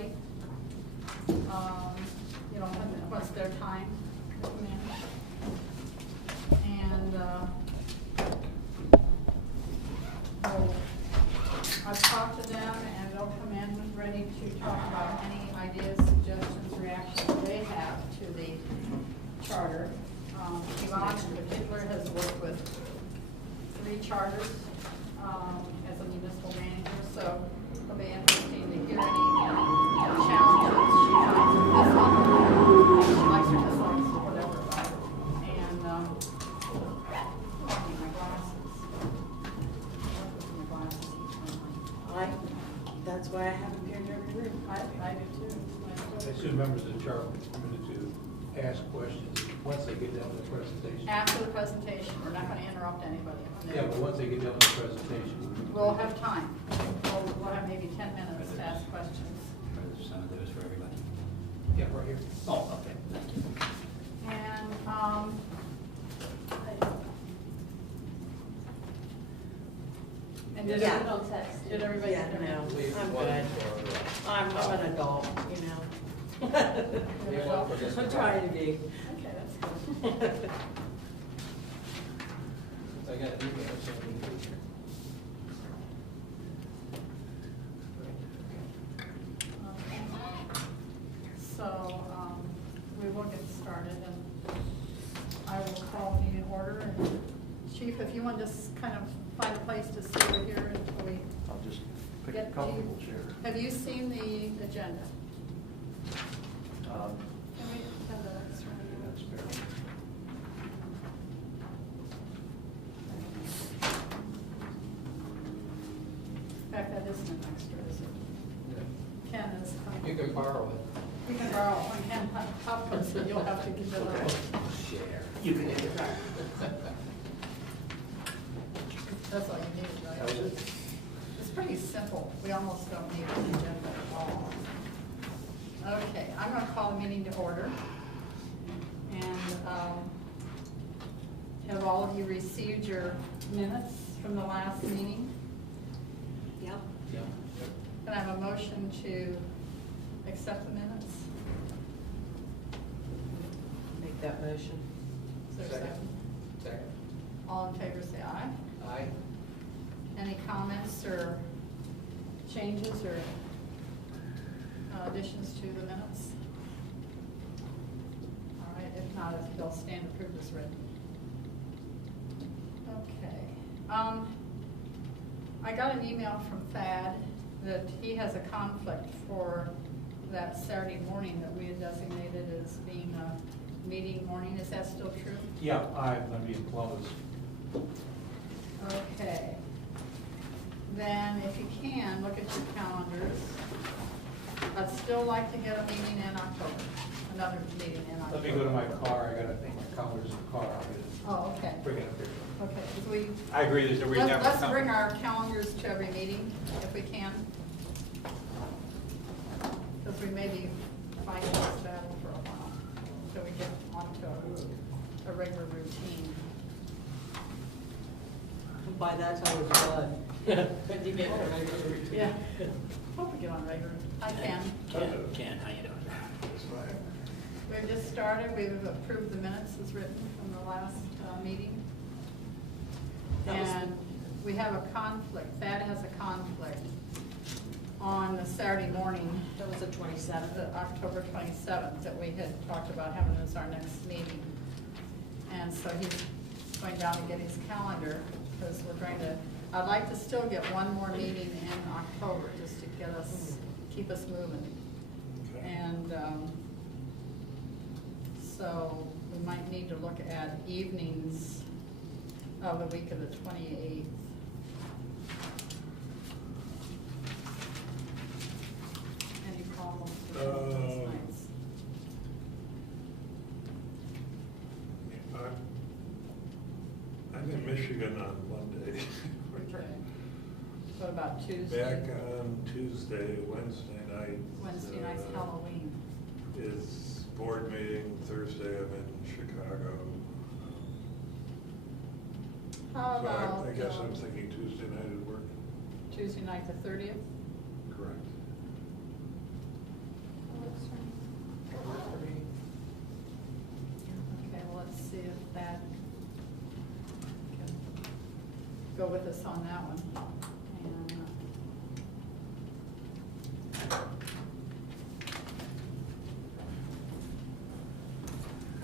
early. You know, what's their time to come in. And, I've talked to them and they'll come in ready to talk about any ideas, suggestions, reactions they have to the charter. Yvonne in particular has worked with 3 charters as a municipal manager, so it'll be interesting to hear any challenges she finds with this one. She likes or dislikes or whatever about it. And I need my glasses. That's why I have them here in every room. I do too. I assume members of the charter are permitted to ask questions once they get done with the presentation. After the presentation, we're not going to interrupt anybody. Yeah, but once they get done with the presentation. We'll have time. We'll have maybe 10 minutes to ask questions. Are some of those for everybody? Yeah, right here. Oh, okay, thank you. And, and did Yeah. everybody, did everybody? Yeah, get their no, minutes? I'm good. I'm an adult, you know. I'm trying to be. Okay, that's good. I got an email saying. So, we will get started, and I will call the meeting order. And Chief, if you want to just kind of find a place to sit over here until we I'll just pick a get comfortable to. chair. Have you seen the agenda? Um, Can we send the next one? that's fair. In fact, that isn't an extra, is it? Ken is coming. You can borrow it. You can borrow it when Ken comes, so you'll have to give it up. Share. You can get it back. That's all you need, That right? was it. It's pretty simple. We almost don't need an agenda at all. Okay, I'm gonna call the meeting to order. And, have all of you received your minutes from the last meeting? Yep. Yeah. Can I have a motion to accept the minutes? Make that motion. Is there a second? Second. All in favor, say aye. Aye. Any comments or changes or additions to the minutes? All right, if not, if they'll stand approved as written. Okay. I got an email from Thad that he has a conflict for that Saturday morning that we had designated as being a meeting morning. Is that still true? Yeah, I'm gonna be in Columbus. Okay. Then if you can, look at your calendars. I'd still like to get a meeting in October, another meeting in October. Let me go to my car, I gotta think my calendar's in the car, I'll get it. Oh, okay. Bring it up here. Okay, so we, I agree, there's no reason to have a let's bring our calendars to every meeting if we can. Because we may be fighting this battle for a while, until we get onto a regular routine. By that time, it's done. When you get there, Yeah. Hope we get on regular. I can. Ken, how you doing? We've just started, we've approved the minutes as written from the last meeting. And we have a conflict, Thad has a conflict on the Saturday morning, That was the 27th. the October 27th, that we had talked about having as our next meeting. And so he's going down to get his calendar, because we're going to, I'd like to still get one more meeting in October, just to get us, keep us moving. And so we might need to look at evenings of the week of the 28th. Any problems with those nights? I'm in Michigan on Monday. Okay. What about Tuesday? Back on Tuesday, Wednesday night. Wednesday night's Halloween. Is board meeting, Thursday I'm in Chicago. How So about I guess I'm thinking Tuesday night at work. Tuesday night the 30th? Correct. with us on that one. And,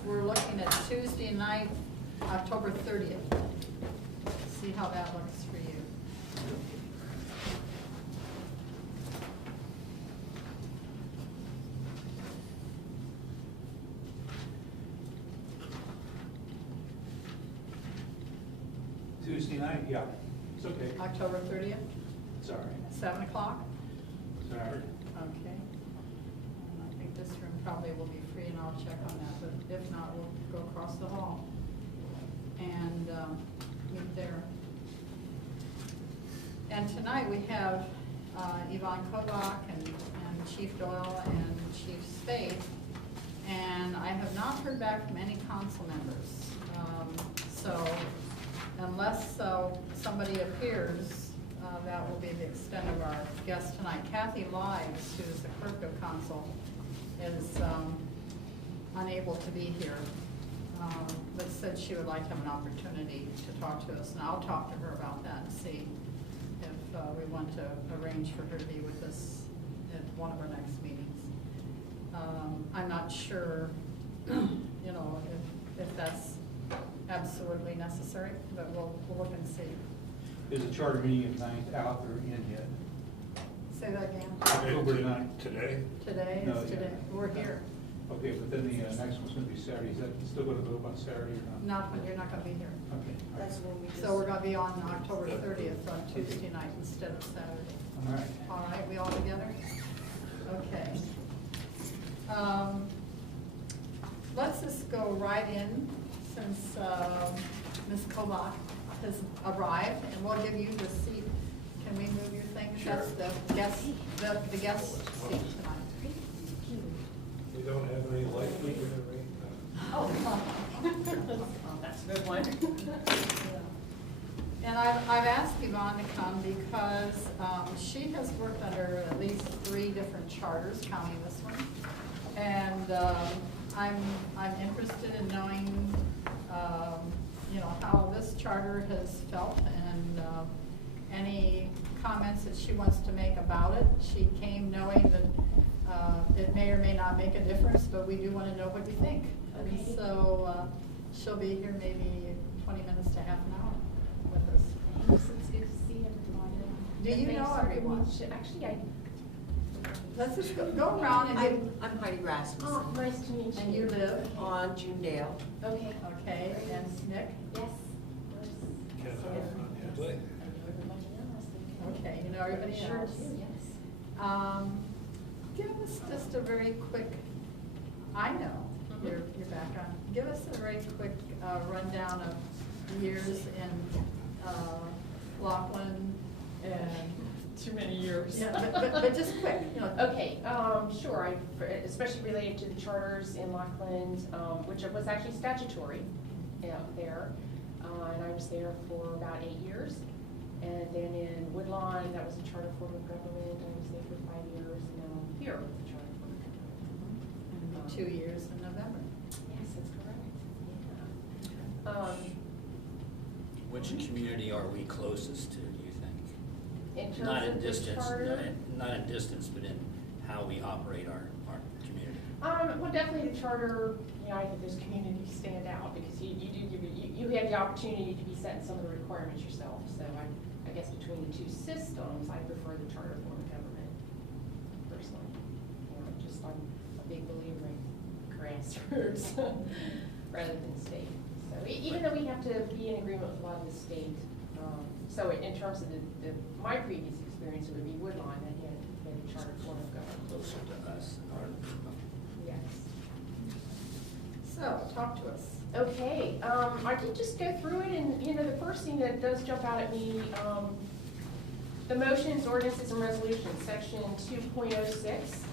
we're looking at Tuesday night, October 30th. See how that looks for you. Tuesday night, yeah, it's okay. October 30th, Sorry. 7 o'clock? Sorry. Okay. And I think this room probably will be free, and I'll check on that, but if not, we'll go across the hall and meet there. And tonight we have Yvonne Kovach and Chief Doyle and Chief Spade, and I have not heard back from any council members. So unless somebody appears, that will be the extent of our guest tonight. Kathy Lives, who's the clerk of council, is unable to be here, but said she would like to have an opportunity to talk to us, and I'll talk to her about that and see if we want to arrange for her to be with us at one of our next meetings. I'm not sure, you know, if that's absolutely necessary, but we'll look and see. Is the charter meeting at 9th out or in yet? Say that again. October 9th. Today? Today No, is today. yeah. We're here. Okay, but then the next one's gonna be Saturday. Is that still gonna go up on Saturday or not? Not when you're not gonna be here. Okay. all right. That's when we just. So we're gonna be on October 30th on Tuesday night instead of Saturday. All right. All right, we all together? Okay. Let's just go right in since Ms. Kovach has arrived, and we'll give you the seat. Can we move your things? Sure. That's the guest seat tonight. We don't have any light metering. Oh, That's a good one. and I've asked Yvonne to come because she has worked under at least 3 different charters, counting this one. And I'm interested in knowing, you know, how this charter has felt and any comments that she wants to make about it. She came knowing that it may or may not make a difference, but we do want to know what you think. And Okay. so she'll be here maybe 20 minutes to half an hour with us. Thanks, it's good to see everyone. Do you Thanks know for everyone? meeting. Actually, I. Let's just go around and give, I'm Heidi Rasmussen. Oh, nice to meet you. and you live, On Junedale. Okay. okay, and Nick? Yes. Ken So, Hoff on Hadley. I know everybody else. Okay, you know everybody Sure else? do, yes. Give us just a very quick, I know Mhm. your background, give us a very quick rundown of years in Laughlin and, Too many years. yeah, but just quick, you know. Okay, sure, especially related to the charters in Lockland, which was actually statutory there. And I was there for about 8 years. And then in Woodlawn, that was a charter form of government, I was there for 5 years, and now I'm here with the charter form of government. 2 years in November. Yes, that's correct, yeah. Which community are we closest to, do you think? In terms Not in of the distance, charter? not in distance, but in how we operate our community. Well, definitely the charter, you know, I think those communities stand out because you have the opportunity to be setting some of the requirements yourself. So I guess between the 2 systems, I prefer the charter form of government personally. You know, just I'm a big believer in grassroots rather than state. So even though we have to be in agreement with a lot of the state, so in terms of my previous experience, it would be Woodlawn that had the charter form of government. Closer to us. Yes. So, talk to us. Okay, I can just go through it, and, you know, the first thing that does jump out at me, the motions, ordinances, and resolutions, section 2.06.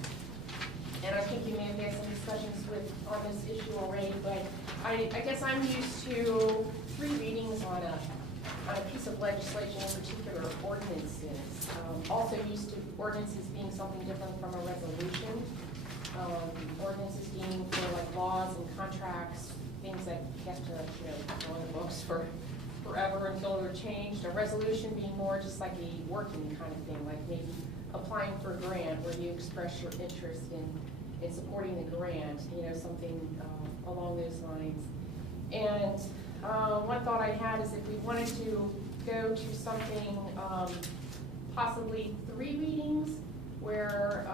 And I think you may have had some discussions on this issue already, but I guess I'm used to 3 readings on a piece of legislation, in particular ordinances. Also used to ordinances being something different from a resolution. Ordinances being for like laws and contracts, things that have to, you know, go in the books for forever until they're changed. A resolution being more just like a working kind of thing, like maybe applying for a grant where you express your interest in supporting the grant, you know, something along those lines. And one thought I had is if we wanted to go to something, possibly 3 readings, where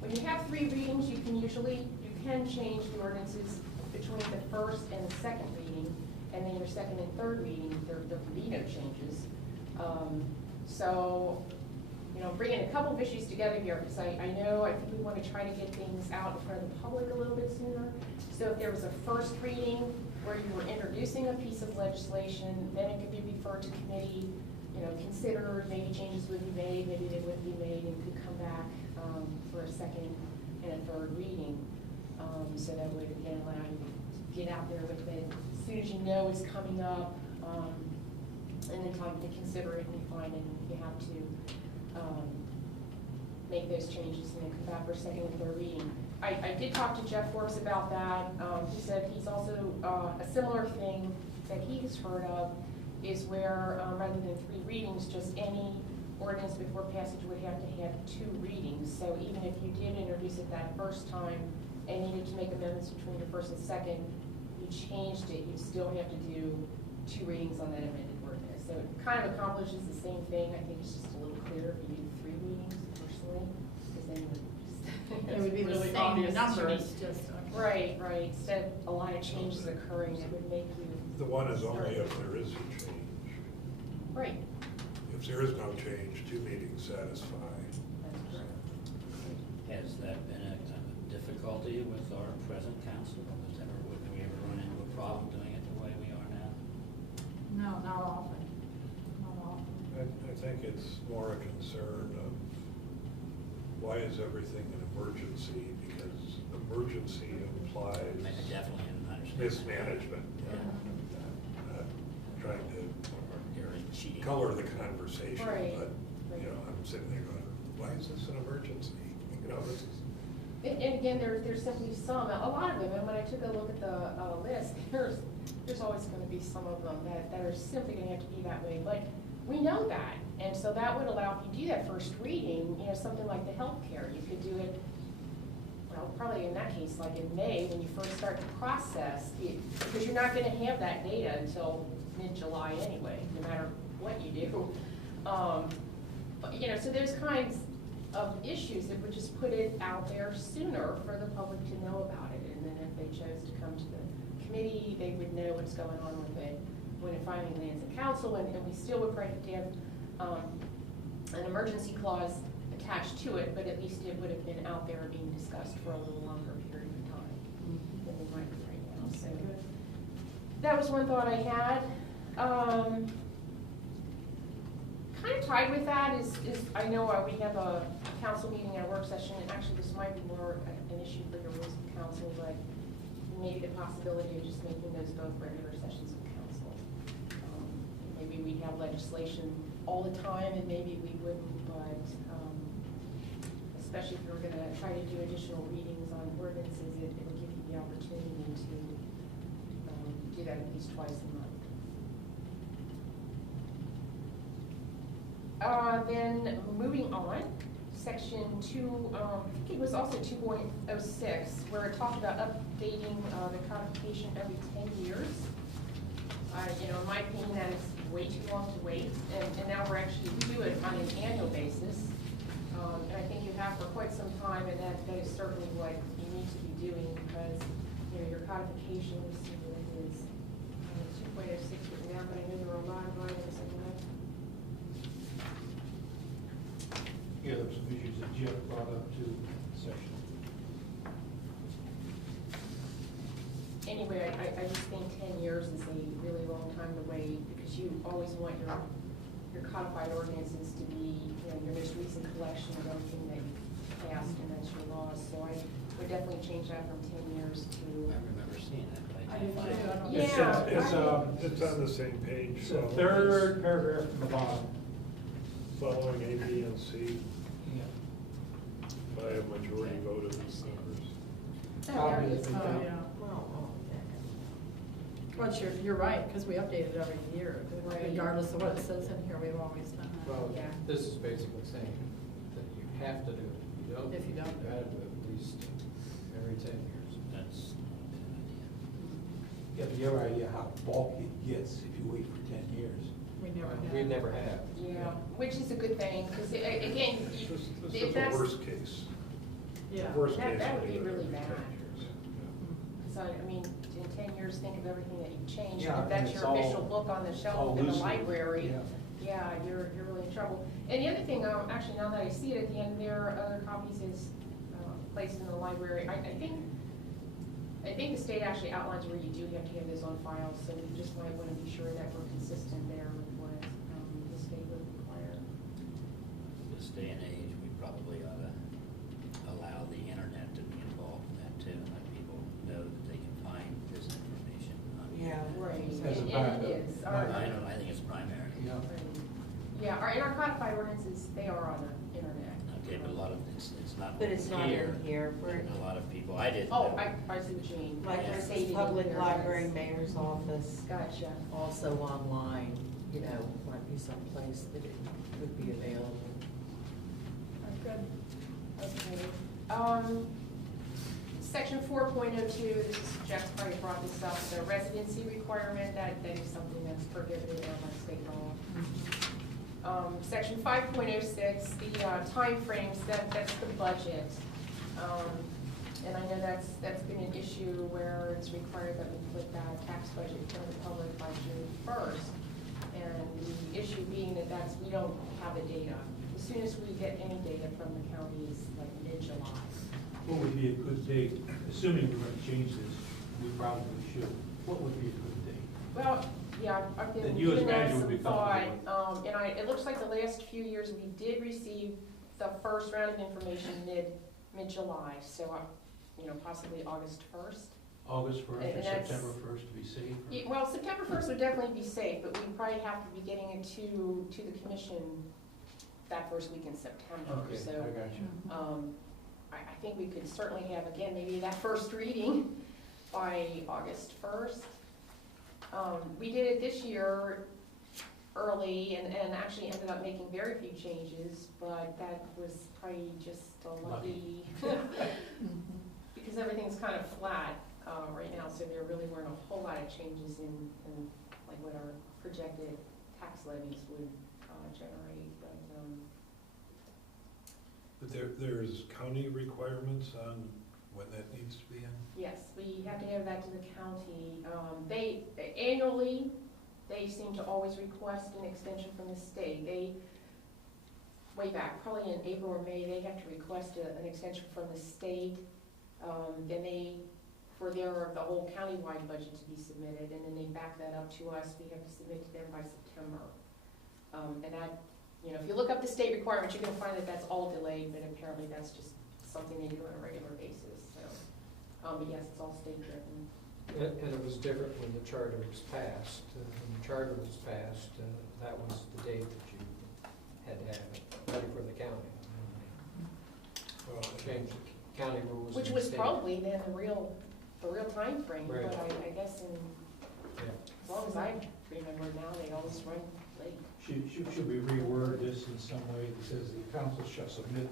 when you have 3 readings, you can change the ordinances between the first and the second reading, and then your second and third reading, there can be no changes. So, you know, bringing a couple of issues together here, because I think we want to try to get things out in front of the public a little bit sooner. So if there was a first reading where you were introducing a piece of legislation, then it could be referred to committee, you know, considered, maybe changes would be made, maybe they wouldn't be made, and could come back for a second and a third reading. So that would, again, allow you to get out there with it as soon as you know it's coming up, and then time to consider it and refine it, and you have to make those changes and then come back for a second and third reading. I did talk to Jeff Forbes about that. He said he's also, a similar thing that he has heard of is where, rather than 3 readings, just any ordinance before passage would have to have 2 readings. So even if you did introduce it that first time and needed to make amendments between the first and second, you changed it, you'd still have to do 2 readings on that amended ordinance. So it kind of accomplishes the same thing. I think it's just a little clearer if you do 3 readings personally, because then you would just, It would be the really same obvious to numbers, me. just. Right, right. Instead of a lot of changes occurring, that would make you. The one is only if there is a change. Right. If there is no change, 2 meetings satisfy. That's correct. Has that been a difficulty with our present council? Would we ever run into a problem doing it the way we are now? No, not often. Not often. I think it's more a concern of why is everything an emergency? Because emergency implies Definitely an understanding. mismanagement. Not trying to Or cheating. color the conversation, Right. but, you know, I'm sitting there going, why is this an emergency? You know, this is. And again, there's simply some, a lot of them, and when I took a look at the list, there's always going to be some of them that are simply going to have to be that way. But we know that, and so that would allow, if you do that first reading, you know, something like the healthcare, you could do it, well, probably in that case, like in May, when you first start the process, because you're not going to have that data until mid-July anyway, no matter what you do. But, you know, so there's kinds of issues that would just put it out there sooner for the public to know about it. And then if they chose to come to the committee, they would know what's going on with it when it finally lands in council. And we still would probably have an emergency clause attached to it, but at least it would have been out there being discussed for a little longer period of time than we might be right now. So that was one thought I had. Kind of tied with that is I know we have a council meeting and a work session, and actually this might be more an issue for your rules of council, but maybe the possibility of just making those both regular sessions of council. Maybe we'd have legislation all the time, and maybe we wouldn't, but especially if we were going to try to do additional readings on ordinances, it would give you the opportunity to do that at least twice a month. Then moving on, section 2, I think it was also 2.06, where it talked about updating the codification every 10 years. You know, in my opinion, that is way too long to wait, and now we do it on an annual basis. And I think you have for quite some time, and that is certainly what you need to be doing, because, you know, your codification, let's see what it is, 2.06 written down, but I know there were a lot of items in that. Yeah, there were some issues that Jeff brought up to the session. Anyway, I just think 10 years is a really long time to wait, because you always want your codified ordinances to be, you know, your most recent collection of everything that you passed, and that's your laws. So I would definitely change that from 10 years to. I remember seeing that, but I I do can't too. find it. Yeah. It's on the same page. It's the 3rd paragraph from the bottom. Following A, B, and C Yeah. by a majority vote of the members. Oh, there it is. Oh, yeah. Well, you're right, because we update it every year, Right. regardless of what it says in here, we've always done that. Well, Yeah. this is basically saying that you have to do it. If you don't, If you don't do it. gotta do it at least every 10 years. That's not a good idea. Yeah, but you have an idea how bulky it gets if you wait for 10 years. We never have. We never have. Yeah, which is a good thing, because again, This if is the that's, worst case. Yeah. The worst That- case that would be do it really every 10 bad. years. so, I mean, in 10 years, think of everything that you've changed. Yeah, If that's and your it's official all- book on the all shelf in the loose. library, Yeah. yeah, you're really in trouble. And the other thing, actually, now that I see it at the end, there are other copies is placed in the library. I think the state actually outlines where you do have to have this on file, so you just might want to be sure that we're consistent there with what the state would require. This day and age, we probably ought to allow the internet to be involved in that too, and let people know that they can find this information on the Yeah. internet. Right, As a and backup. it is. Right. I think it's primary. Yeah. Yeah, in our codified ordinances, they are on the internet. Okay, but a lot of, it's not But it's not here. in here, we're, A lot of people, I didn't Oh, know. I see what you mean. like, Yeah. there's Stated this in public there, library, yes. mayor's office, Gotcha. also online, you know, might be someplace that it would be available. Good. Okay. Section 4.02, this is, Jeff's probably brought this up, the residency requirement, that is something that's prohibited now by state law. Section 5.06, the timeframes, that's the budget. And I know that's been an issue where it's required that we put that tax budget in front of the public by June 1st. And the issue being that we don't have the data. As soon as we get any data from the county is like mid-July. What would be a good date, assuming we're gonna change this, we probably should, what would be a good date? Well, yeah, I've been That you as giving that manager would be some thought, comfortable and it looks like the last few years, we did receive the first round of information mid-July, so, possibly August 1st. August 1st or And that's- September 1st to be safe? or- Well, September 1st would definitely be safe, but we probably have to be getting it to the commission that first week in September, Okay, so. I got you. I think we could certainly have, again, maybe that first reading by August 1st. We did it this year early and actually ended up making very few changes, but that was probably just a lucky, because everything's kind of flat right now, so there really weren't a whole lot of changes in like what our projected tax levies would generate, But there's county requirements on when that needs to be in? yes, we have to have that to the county. They, annually, they seem to always request an extension from the state. Way back, probably in April or May, they have to request an extension from the state. Then the whole countywide budget to be submitted, and then they back that up to us. We have to submit to them by September. And that, if you look up the state requirements, you're gonna find that that's all delayed, but apparently that's just something they do on a regular basis, so. But yes, it's all state driven. And it was different when the charter was passed. When the charter was passed, that was the date that you had to have it ready for the county. Well, Changed the county rules. Which and was state. probably then the real timeframe, Right. but I guess Yeah. as long as I remember now, they always run late. Should we reword this in some way that says the council shall submit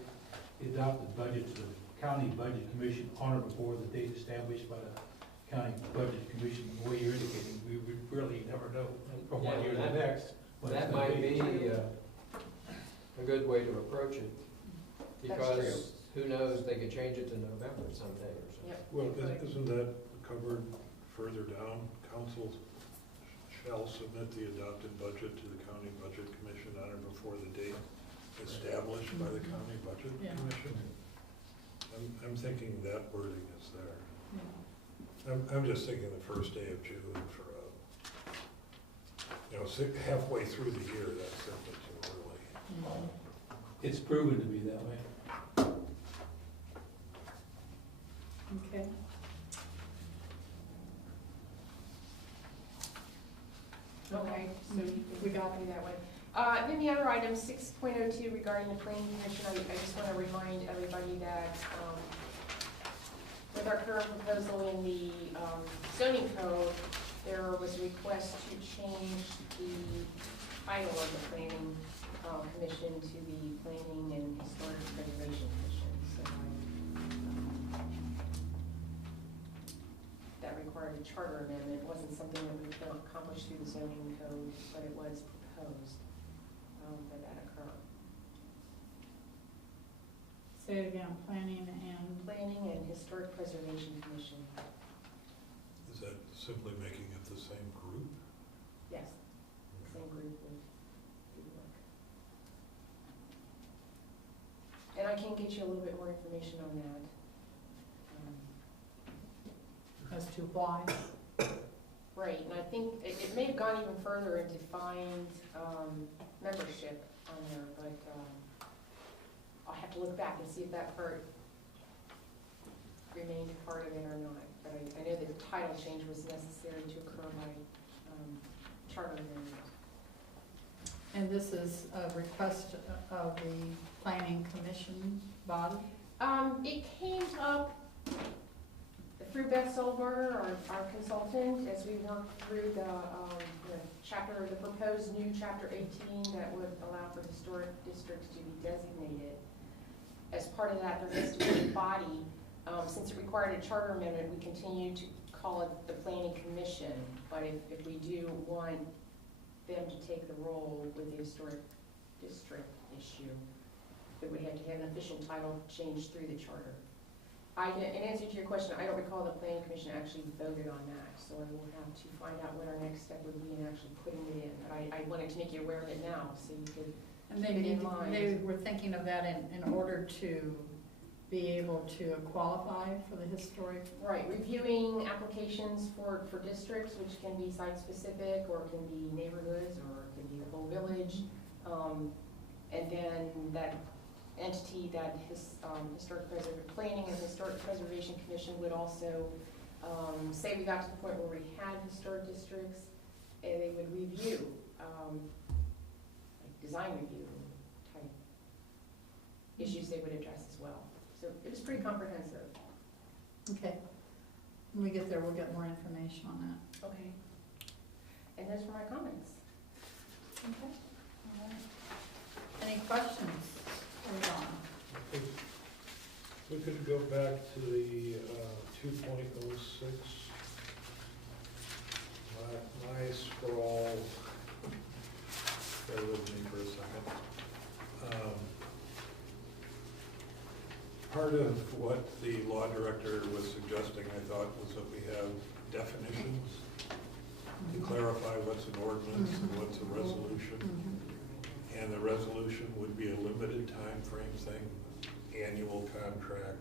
the adopted budget to the county budget commission on or before the date established by the county budget commission? The way you're indicating, we would really never know from one year to the next. what it's That gonna might be a good way to approach it, That's because who knows, they could change it to November someday or something. Yep. Well, isn't that covered further down? Council shall submit the adopted budget to the county budget commission on or before the date established by the county budget Yeah. commission? I'm thinking that wording is there. Yeah. I'm just thinking the first day of June for halfway through the year, that's simply too early. It's proven to be that way. Okay. Okay, so We got me that way. Then the other item, 6.02 regarding the planning commission, I just want to remind everybody that with our current proposal in the zoning code, there was a request to change the title of the planning commission to the Planning and Historic Preservation Commission. So that required a charter amendment. It wasn't something that we could accomplish through the zoning code, but it was proposed that occur. Say it again, planning and, Planning and Historic Preservation Commission. Is that simply making it the same group? Yes, same group would do work. And I can get you a little bit more information on that. as to why. Right, and I think it may have gone even further and defined membership on there, but I'll have to look back and see if that part remained part of it or not. But I know that the title change was necessary to occur by charter amendment. And this is a request of the planning commission body? It came up through Beth Solberger, our consultant, as we worked through the proposed new chapter 18 that would allow for historic districts to be designated. As part of that, there has to be a body. Since it required a charter amendment, we continue to call it the planning commission. But if we do want them to take the role with the historic district issue, it would have to have an official title change through the charter. In answer to your question, I don't recall the planning commission actually voted on that, so I will have to find out what our next step would be in actually putting it in. But I wanted to make you aware of it now, so you could. And they were thinking of that in order to be able to qualify for the historic? Right, reviewing applications for districts, which can be site-specific, or can be neighborhoods, or it can be the whole village. And then that entity, that Planning and Historic Preservation Commission would also, say we got to the point where we had historic districts, and they would review, like design review type issues they would address as well. So it was pretty comprehensive. Okay. When we get there, we'll get more information on that. Okay. And those were my comments. Okay. All right. Any questions? Hold on. We could go back to the 2.06. My scroll, bear with me for a second. Part of what the law director was suggesting, I thought, was that we have definitions to clarify what's an ordinance and what's a resolution. And the resolution would be a limited time frame thing, annual contract.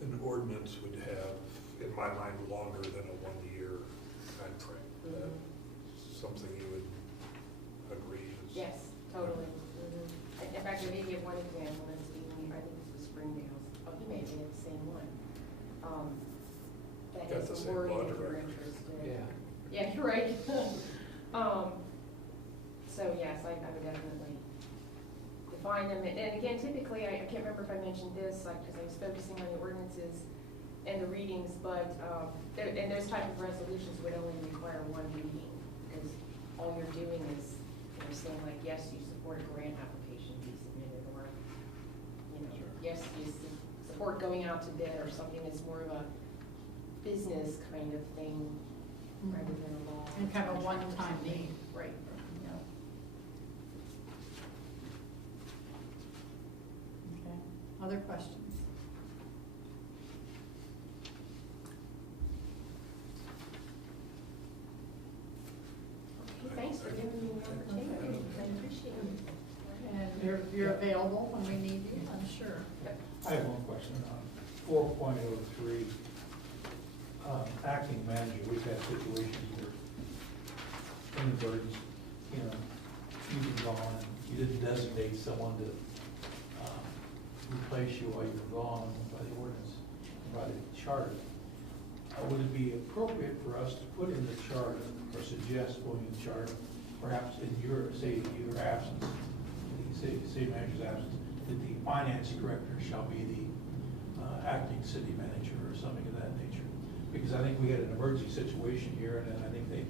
An ordinance would have, in my mind, longer than a 1-year time frame. That's something you would agree is. Yes, totally. In fact, I may give one example, that's I think this was Springdale's. Oh, you may have been the same one. That Got has the some same wording law if you're director. interested. Yeah. Yeah, you're right. So yes, I would definitely define them. And again, typically, I can't remember if I mentioned this, like, because I was focusing on the ordinances and the readings, but, and those type of resolutions would only require one reading, because all you're doing is, saying like, yes, you support a grant application to be submitted, or, Sure. yes, you support going out to bid, or something that's more of a business kind of thing, rather than a law. And kind of a one-time need. Right. Yeah. Okay. Other questions? Okay, thanks for giving me the opportunity. I appreciate it. And you're available when we need you, I'm sure. I have one question on 4.03. Acting manager, we've had situations where inadvertents, you've been gone, you didn't designate someone to replace you while you were gone by the ordinance, by the charter. Would it be appropriate for us to put in the charter, or suggest going in the charter, perhaps in your absence, the city manager's absence, that the finance director shall be the acting city manager or something of that nature? because I think we had an emergency situation here, and then I think they,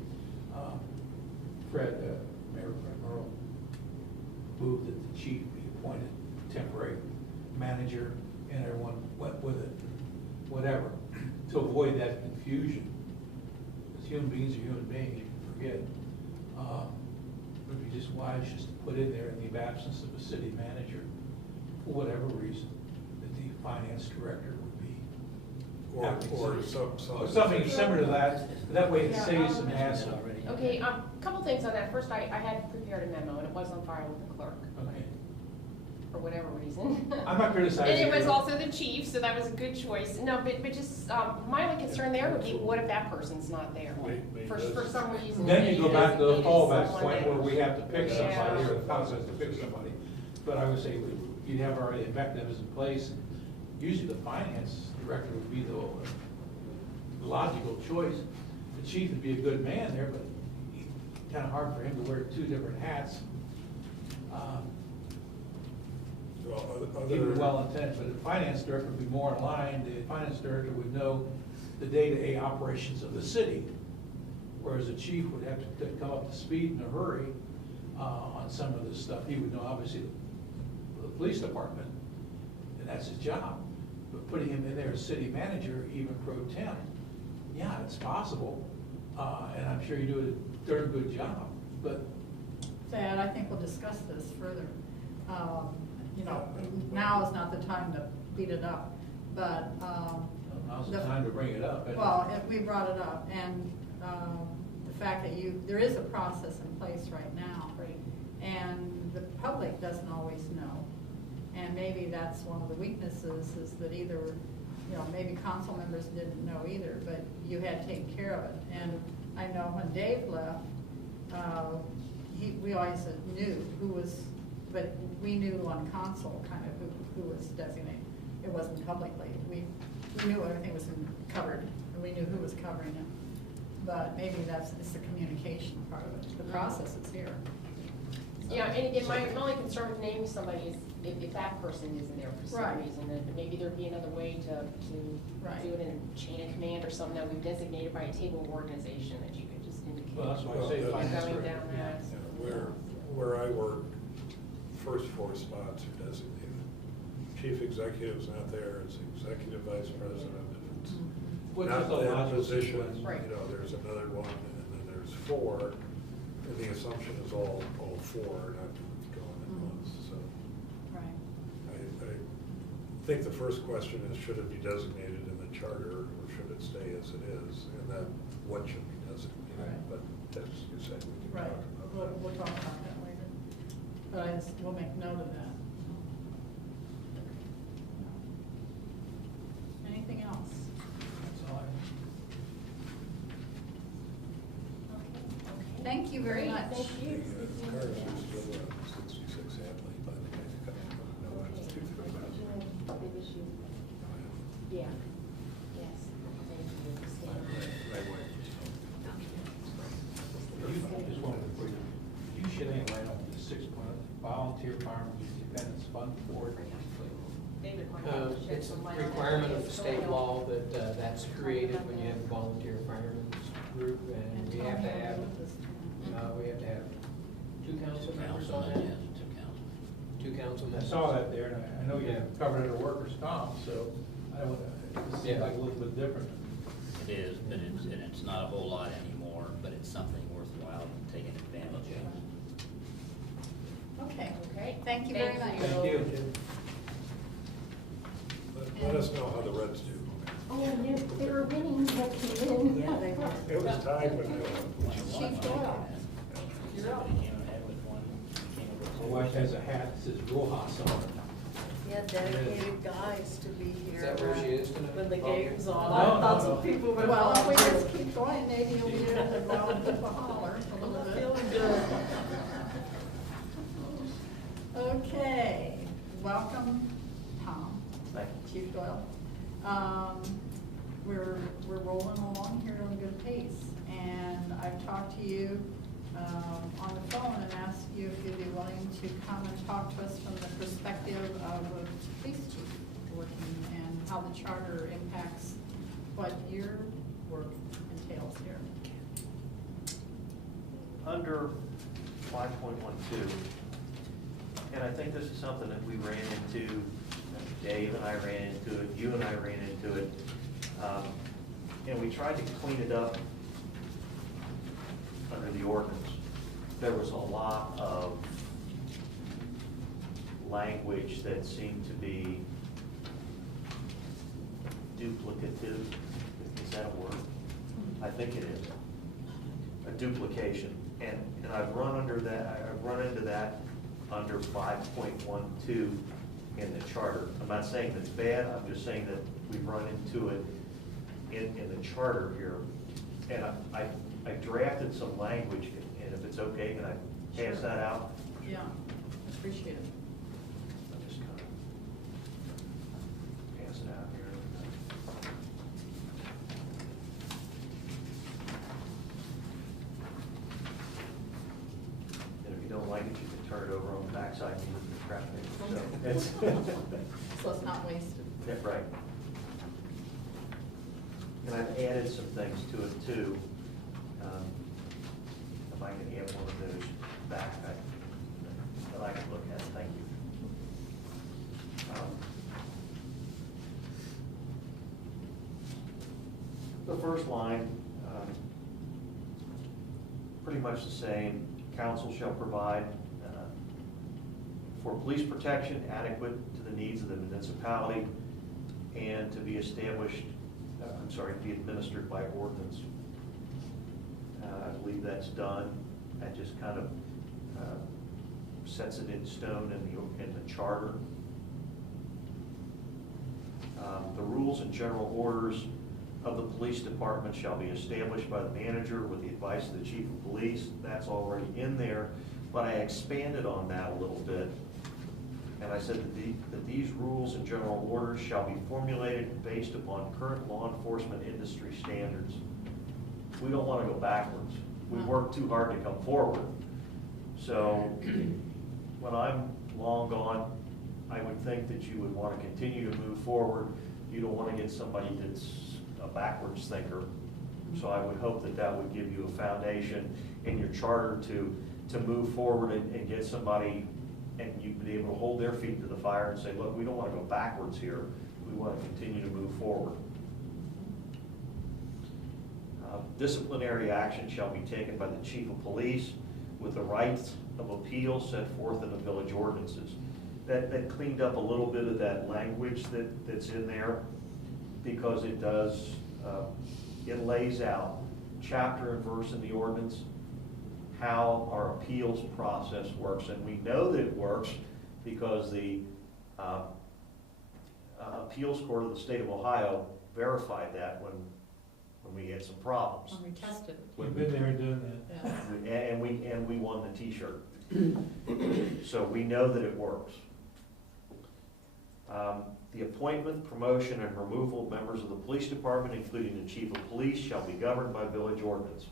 Mayor Fred Merle moved that the chief be appointed temporary manager, and everyone went with it, whatever, to avoid that confusion. Because human beings are human beings, you can forget. It would be just wise just to put in there, in the absence of a city manager, for whatever reason, that the finance director would be. Or Something similar to that way it saves some hassle. Okay, couple things on that. First, I had prepared a memo, and it was on file with the clerk, Okay. for whatever reason. I'm not criticizing. And it was you. also the chief, so that was a good choice. No, but just, my only concern there would be, what if that person's not there? For some reason. Then you go back to the needed fallback someone point there. where we have to pick Yeah. somebody, or the council has to pick somebody. But I would say you'd have already mechanisms in place. Usually the finance director would be the logical choice. The chief would be a good man there, but kind of hard for him to wear two different hats. Even well intended, but the finance director would be more in line. The finance director would know the day-to-day operations of the city, whereas the chief would have to come up to speed in a hurry on some of this stuff. He would know, obviously, the police department, and that's his job. But putting him in there as city manager, even pro temp, yeah, it's possible, and I'm sure you do a darn good job, but Thad, I think we'll discuss this further. You know, now is not the time to beat it up, but, now's the time to bring it up. well, we brought it up, and the fact that there is a process in place right now. Right. And the public doesn't always know. And maybe that's one of the weaknesses, is that either, you know, maybe council members didn't know either, but you had taken care of it. And I know when Dave left, we always knew who was, but we knew on council kind of who was designated. It wasn't publicly. We knew everything was covered, and we knew who was covering it. But maybe it's the communication part of it. The process is here. Yeah, and my only concern with naming somebody is if that person isn't there for some Right. reason, then maybe there'd be another way to Right. do it in a chain of command or something that we've designated by a table of organization that you could just indicate. Well, that's why I say Well, finance Going director. down that. Where I work, first four spots are designated. Chief executive's not there, it's executive vice president. If it's Which not is a that logical position, sequence. Right. you know, there's another one, and then there's four. And the assumption is all four are not going at once, so. Right. I think the first question is, should it be designated in the charter, or should it stay as it is? And then, what should be designated? Right. But as you said, we can Right. talk about that. We'll talk about that later. But we'll make note of that. Anything else? That's all I have. Thank you very much. Thank you. The cars are still 66 Hadley by the guy that comes from, no, it's 235. Big issue. Yeah, yes, thank you. Stand. Right way. You just wanted to put, you should ain't right on the 6-month volunteer farmers independence fund board. David, why don't you shed It's a some light on that? requirement of It's state going law that that's created when you have a volunteer firemen's group, and we have to have, two council members on Councilman, that. yes, two councilmen. Two council I members. saw that there, and I know you Yeah. covered it under workers' comp, so it seems Yeah. like a little bit different. It is, but it's not a whole lot anymore, but it's something worthwhile taking advantage of. Okay. Okay. Thank you very much. Thank you. Let us know how the Reds do. Oh, they were winning, but they win. Yeah, they were. It was tied, but Chief Doyle. You're up. My wife has a hat that says Rojas on it. Yeah, dedicated guys to be here. Is that where she is tonight? When the game's on, No, lots no, of no. people would. Well, if we just keep going, maybe you'll be able to go out and give a holler a little bit. Feeling good. Okay, welcome, Tom. Chief Doyle. We're rolling along here at a good pace, and I've talked to you on the phone and asked you if you'd be willing to come and talk to us from the perspective of a police chief working, and how the charter impacts what you're work entails here. Under 5.12, and I think this is something that we ran into, Dave and I ran into it, you and I ran into it, and we tried to clean it up under the ordinance. There was a lot of language that seemed to be duplicative. Is that a word? I think it is. A duplication. And I've run under that, I've run into that under 5.12 in the charter. I'm not saying that's bad, I'm just saying that we've run into it in the charter here. And I drafted some language, and if it's okay, can I pass that out? Yeah, appreciate it. I'll just kind of pass it out here. And if you don't like it, you can turn it over on the backside and use the scrap paper. So it's So it's not wasted. yeah, right. And I've added some things to it too. If I can add one of those back, that I can look at, thank you. The first line, pretty much the same. Council shall provide for police protection adequate to the needs of the municipality and to be established, be administered by ordinance. I believe that's done. That just kind of sets it in stone in the charter. The rules and general orders of the police department shall be established by the manager with the advice of the chief of police. That's already in there, but I expanded on that a little bit. And I said that these rules and general orders shall be formulated based upon current law enforcement industry standards. We don't want to go backwards. We work too hard to come forward. So when I'm long gone, I would think that you would want to continue to move forward. You don't want to get somebody that's a backwards thinker. So I would hope that that would give you a foundation in your charter to move forward and get somebody, and you'd be able to hold their feet to the fire and say, look, we don't want to go backwards here. We want to continue to move forward. Disciplinary action shall be taken by the chief of police with the rights of appeal set forth in the village ordinances. That cleaned up a little bit of that language that's in there, because it does, it lays out chapter and verse in the ordinance how our appeals process works. And we know that it works because the appeals court of the state of Ohio verified that when we had some problems. When we tested it. We've been there and done that. Yeah. And we won the t-shirt. So we know that it works. The appointment, promotion, and removal of members of the police department, including the chief of police, shall be governed by village ordinance.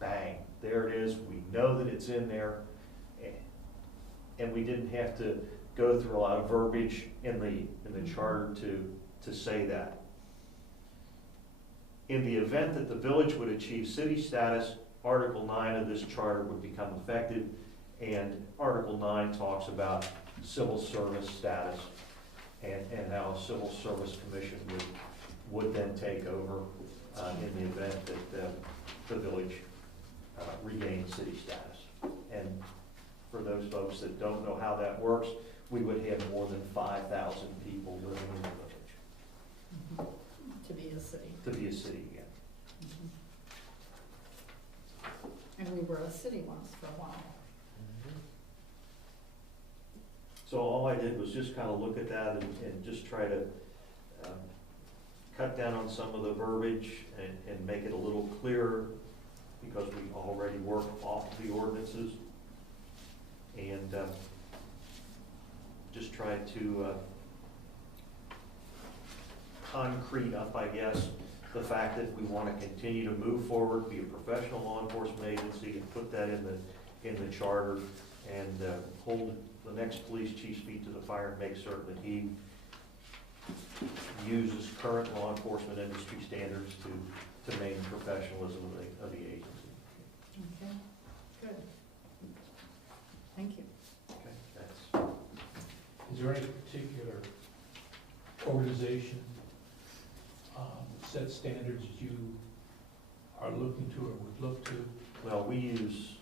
Bang, there it is. We know that it's in there. And we didn't have to go through a lot of verbiage in the charter to say that. In the event that the village would achieve city status, Article 9 of this charter would become effective, and Article 9 talks about civil service status and how a civil service commission would then take over in the event that the village regains city status. And for those folks that don't know how that works, we would have more than 5,000 people living in the village. To be a city. To be a city again. And we were a city once for a while. So all I did was just kind of look at that and just try to cut down on some of the verbiage and make it a little clearer, because we already work off the ordinances, and just try to concrete up, I guess, the fact that we want to continue to move forward, be a professional law enforcement agency, and put that in the charter, and hold the next police chief's feet to the fire and make certain that he uses current law enforcement industry standards to to maintain professionalism of the agency. Okay, good. Thank you. Okay, that's, Is there any particular organization set standards that you are looking to or would look to? well, we use,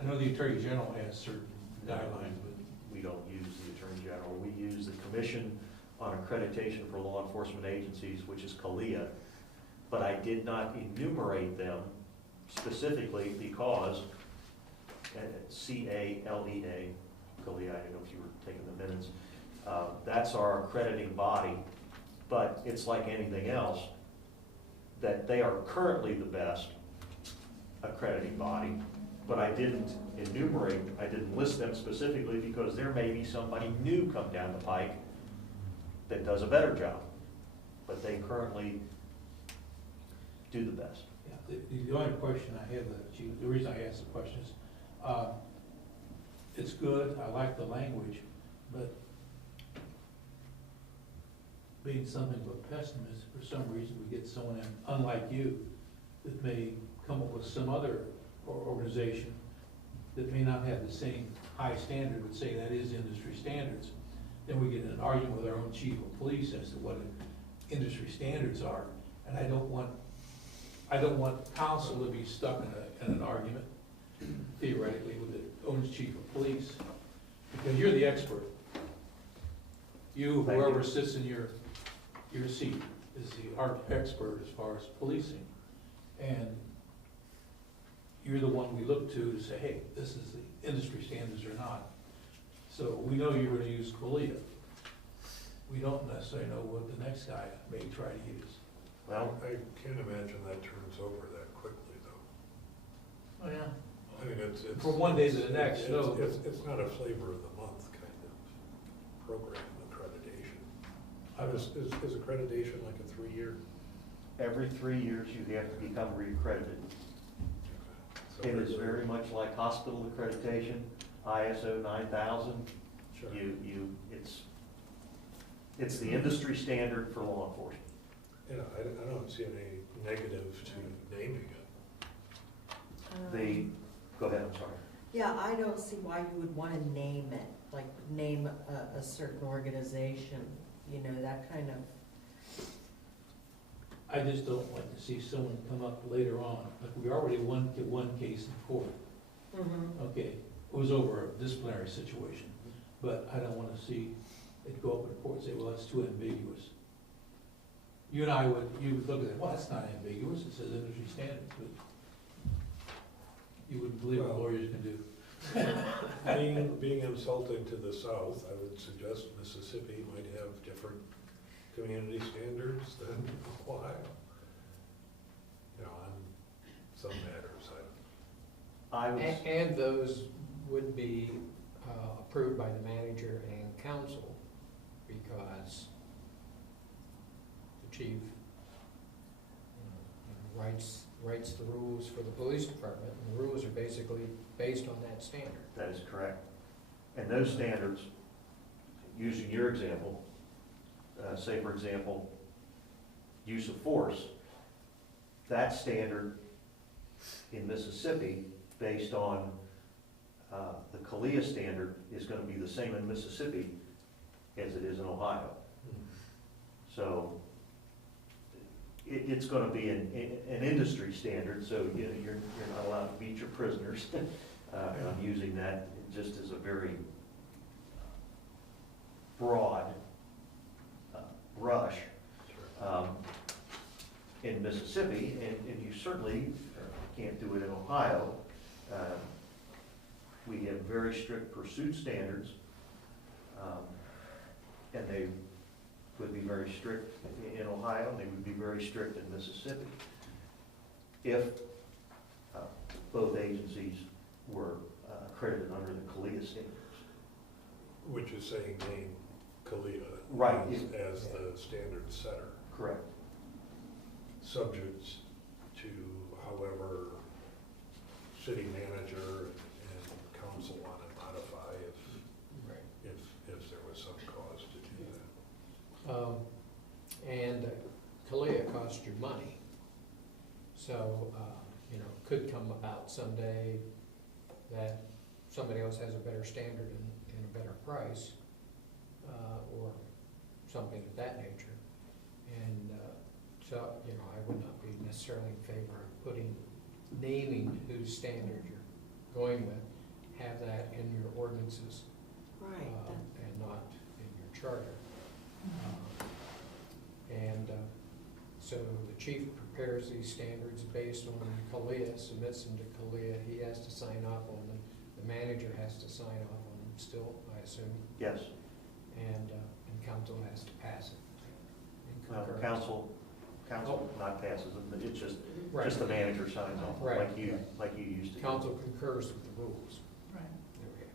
I know the Attorney General has certain guidelines, but we don't use the Attorney General. We use the Commission on Accreditation for Law Enforcement Agencies, which is CALEA. But I did not enumerate them specifically because C-A-L-E-A, CALEA, I don't know if you were taking the minutes, that's our accrediting body. But it's like anything else, that they are currently the best accrediting body, but I didn't enumerate, I didn't list them specifically because there may be somebody new come down the pike that does a better job, but they currently do the best. yeah, the only question I have, the reason I asked the question is, it's good, I like the language, but being something of a pessimist, for some reason we get someone in, unlike you, that may come up with some other organization that may not have the same high standard, but say that is industry standards. Then we get in an argument with our own chief of police as to what industry standards are. And I don't want council to be stuck in an argument, theoretically, with the own chief of police, because you're the expert. You, Thank you. whoever sits in your seat, is the art expert as far as policing. And you're the one we look to say, hey, this is the industry standards or not. So we know you're gonna use CALEA. We don't necessarily know what the next guy may try to use. Well, I can't imagine that turns over that quickly, though. Oh, yeah. I mean, it's. From one day to the next, it's- no. It's not a flavor of the month kind of program, accreditation. Is accreditation like a 3-year? every 3 years you have to become reaccredited. So It is we're- very much like hospital accreditation, ISO 9000. Sure. It's the industry standard for law enforcement. Yeah, I don't see any negative to naming it. Go ahead, I'm sorry. Yeah, I don't see why you would want to name it, like name a certain organization, you know, that kind of. I just don't like to see someone come up later on, like we already won one case in court. Okay, it was over a disciplinary situation, but I don't want to see it go up in court and say, well, that's too ambiguous. You and I would look at it, well, that's not ambiguous, it says industry standards, but you wouldn't believe what Well- lawyers can do. Being insulting to the south, I would suggest Mississippi might have different community standards than Ohio. You know, on some matters, I was, And those would be approved by the manager and council, because the chief writes the rules for the police department, and the rules are basically based on that standard. that is correct. And those standards, using your example, say for example, use of force, that standard in Mississippi, based on the CALEA standard, is gonna be the same in Mississippi as it is in Ohio. So it's gonna be an industry standard, so you know, you're not allowed to beat your prisoners. I'm using that just as a very broad brush. In Mississippi, and you certainly can't do it in Ohio. We have very strict pursuit standards, and they would be very strict in Ohio, and they would be very strict in Mississippi. If both agencies were accredited under the CALEA standards. which is saying name CALEA Right. as the standard setter, Correct. subject to however city manager and council want to modify if there was some cause to do that. And CALEA costs you money. So, you know, could come about someday that somebody else has a better standard and a better price, or something of that nature. And so, you know, I would not be necessarily in favor of putting, naming whose standard you're going with, have that in your ordinances, Right. and not in your charter. And so the chief prepares these standards based on CALEA, submits them to CALEA, he has to sign off on them, the manager has to sign off on them still, I assume, Yes. and council has to pass it. in Well, concurrence. council not passes them, but it's just Right. the manager signs off, Right. like you used to. Council concurs with the rules. Right. There we go,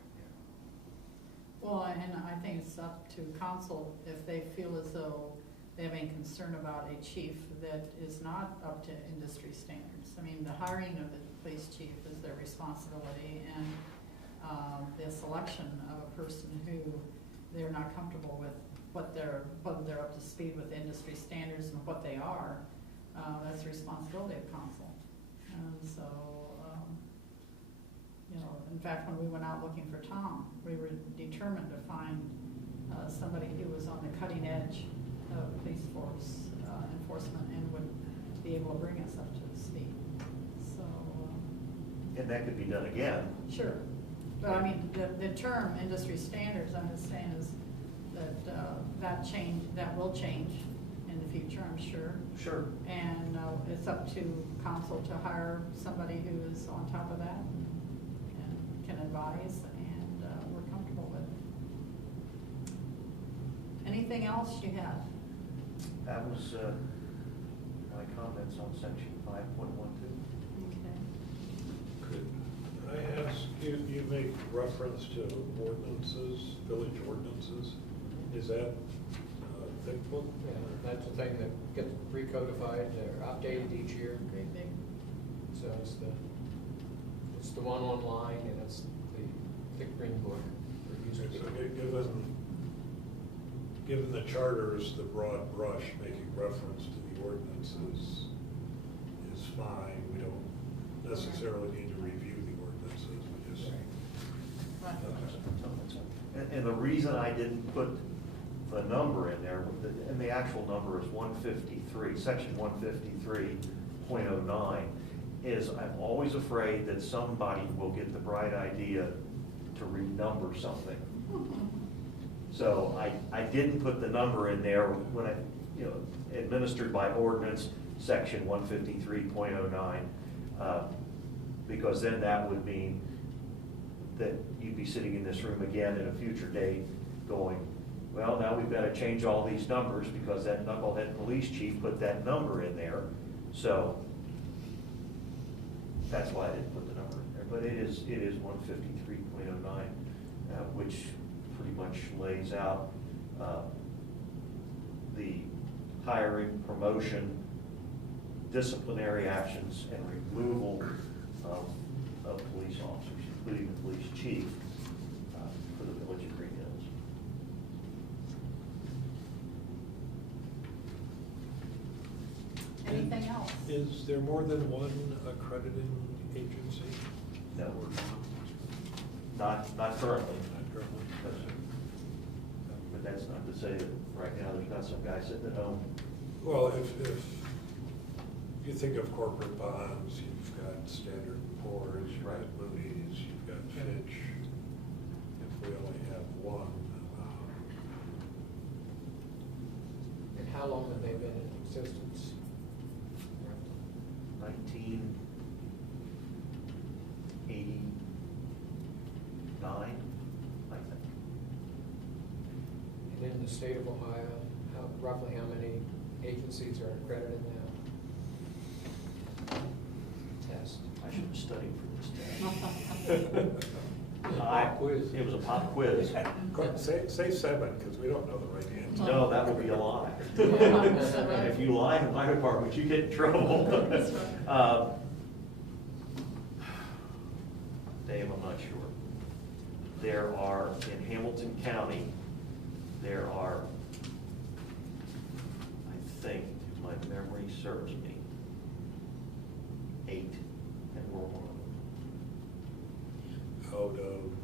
Well, and I think it's up to council if they feel as though they have any concern about a chief that is not up to industry standards. I mean, the hiring of the police chief is their responsibility, and the selection of a person who they're not comfortable with, whether they're up to speed with industry standards and what they are, that's the responsibility of council. And so, you know, in fact, when we went out looking for Tom, we were determined to find somebody who was on the cutting edge of police force enforcement and would be able to bring us up to the speed. So, And that could be done again. sure. But I mean, the term industry standards, I'm just saying is that will change in the future, I'm sure. Sure. And it's up to council to hire somebody who is on top of that and can advise, and we're comfortable with it. Anything else you have? That was my comments on section 5.12. Okay. Could I ask, you make reference to ordinances, village ordinances, is that thick book? yeah. That's the thing that gets recodified, they're updated each year. Great big. So it's the one online, and it's the thick green book we're using. So given the charters, the broad brush making reference to the ordinances is fine. We don't necessarily need to review the ordinances, we just. Right. And the reason I didn't put the number in there, and the actual number is 153, section 153.09, is I'm always afraid that somebody will get the bright idea to renumber something. So I didn't put the number in there when I, you know, administered by ordinance, section 153.09, because then that would mean that you'd be sitting in this room again at a future date going, well, now we've got to change all these numbers because that knucklehead police chief put that number in there. So that's why I didn't put the number in there. But it is 153.09, which pretty much lays out the hiring, promotion, disciplinary actions, and removal of police officers, including the police chief, for the village of Greenhills. Anything else? Is there more than one accrediting agency? No. Or Not currently. not currently? But that's not to say that right now there's not some guy sitting at home. Well, if you think of corporate bonds, you've got Standard & Poor's, you've got Moody's, you've got Fitch. If we only have one, And how long have they been in existence? 1989, I think. And in the state of Ohio, roughly how many agencies are accredited now? Test. I should have studied for this test. Pop quiz. It was a pop quiz. say 7, because we don't know the right answer. No, that would be a lie. And if you lie in my department, you get in trouble. That's right. Dave, I'm not sure. There are, in Hamilton County, there are, I think, if my memory serves me, 8, and we're one of them. Out of